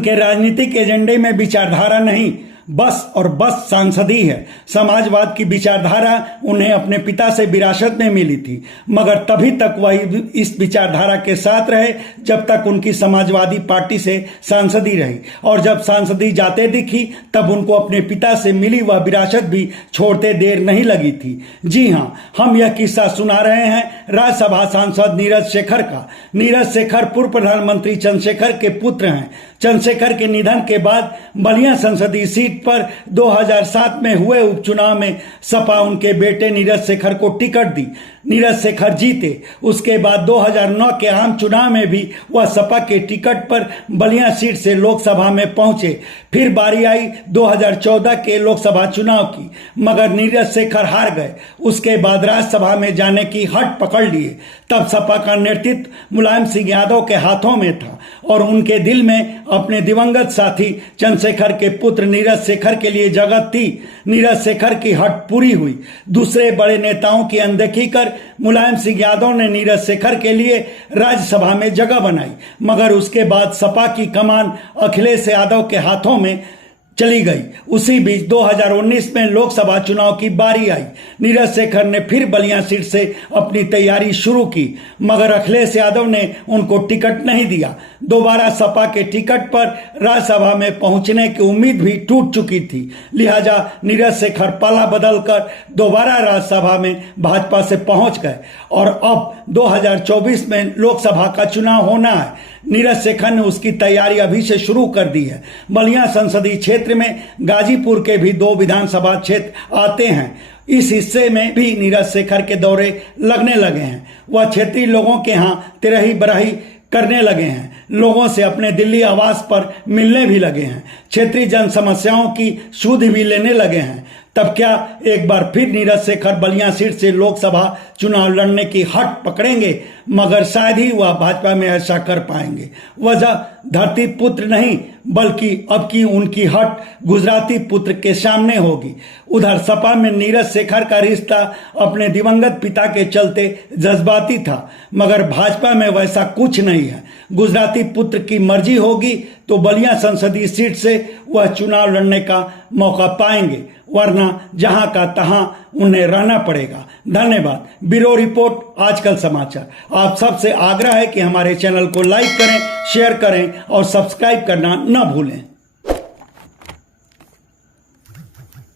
उनके राजनीतिक एजेंडे में विचारधारा नहीं, बस और बस सांसदी है। समाजवाद की विचारधारा उन्हें अपने पिता से विरासत में मिली थी, मगर तभी तक वह इस विचारधारा के साथ रहे जब तक उनकी समाजवादी पार्टी से सांसदी रही, और जब सांसदी जाते दिखी तब उनको अपने पिता से मिली वह विरासत भी छोड़ते देर नहीं लगी थी। जी हाँ, हम यह किस्सा सुना रहे हैं राज्यसभा सांसद नीरज शेखर का। नीरज शेखर पूर्व प्रधानमंत्री चंद्रशेखर के पुत्र हैं। चंद्रशेखर के निधन के बाद बलिया संसदीय सीट पर 2007 में हुए उपचुनाव में सपा उनके बेटे नीरज शेखर को टिकट दी। नीरज शेखर जीते। उसके बाद 2009 के आम चुनाव में भी वह सपा के टिकट पर बलिया सीट से लोकसभा में पहुंचे। फिर बारी आई 2014 के लोकसभा चुनाव की, मगर नीरज शेखर हार गए। उसके बाद राज्यसभा में जाने की हट पकड़ लिए। तब सपा का नेतृत्व मुलायम सिंह यादव के हाथों में था और उनके दिल में अपने दिवंगत साथी चंद्रशेखर के पुत्र नीरज शेखर के लिए जगह थी। नीरज शेखर की हट पूरी हुई। दूसरे बड़े नेताओं की अनदेखी कर मुलायम सिंह यादव ने नीरज शेखर के लिए राज्यसभा में जगह बनाई, मगर उसके बाद सपा की कमान अखिलेश यादव के हाथों में चली गई। उसी बीच 2019 में लोकसभा चुनाव की बारी आई। नीरज शेखर ने फिर बलिया सीट से अपनी तैयारी शुरू की, मगर अखिलेश यादव ने उनको टिकट नहीं दिया। दोबारा सपा के टिकट पर राज्यसभा में पहुंचने की उम्मीद भी टूट चुकी थी। लिहाजा नीरज शेखर पाला बदलकर दोबारा राज्यसभा में भाजपा से पहुंच गए और अब 2024 में लोकसभा का चुनाव होना है। नीरज शेखर ने उसकी तैयारी अभी से शुरू कर दी है। बलिया संसदीय क्षेत्र में गाजीपुर के भी 2 विधानसभा क्षेत्र आते हैं। इस हिस्से में भी नीरज शेखर के दौरे लगने लगे हैं। वह क्षेत्रीय लोगों के यहाँ तिरही बरही करने लगे हैं। लोगों से अपने दिल्ली आवास पर मिलने भी लगे हैं। क्षेत्रीय जन समस्याओं की सुध भी लेने लगे हैं। तब क्या एक बार फिर नीरज शेखर बलिया सीट से लोकसभा चुनाव लड़ने की हट पकड़ेंगे? मगर शायद ही वह भाजपा में ऐसा कर पाएंगे। वजह धरती पुत्र नहीं, बल्कि अब की उनकी हट गुजराती पुत्र के सामने होगी। उधर सपा में नीरज शेखर का रिश्ता अपने दिवंगत पिता के चलते जज्बाती था, मगर भाजपा में वैसा कुछ नहीं है। गुजराती पुत्र की मर्जी होगी तो बलिया संसदीय सीट से वह चुनाव लड़ने का मौका पाएंगे, वरना जहां का तहां उन्हें रहना पड़ेगा। धन्यवाद। ब्यूरो रिपोर्ट आजकल समाचार। आप सबसे आग्रह है कि हमारे चैनल को लाइक करें, शेयर करें और सब्सक्राइब करना न भूलें।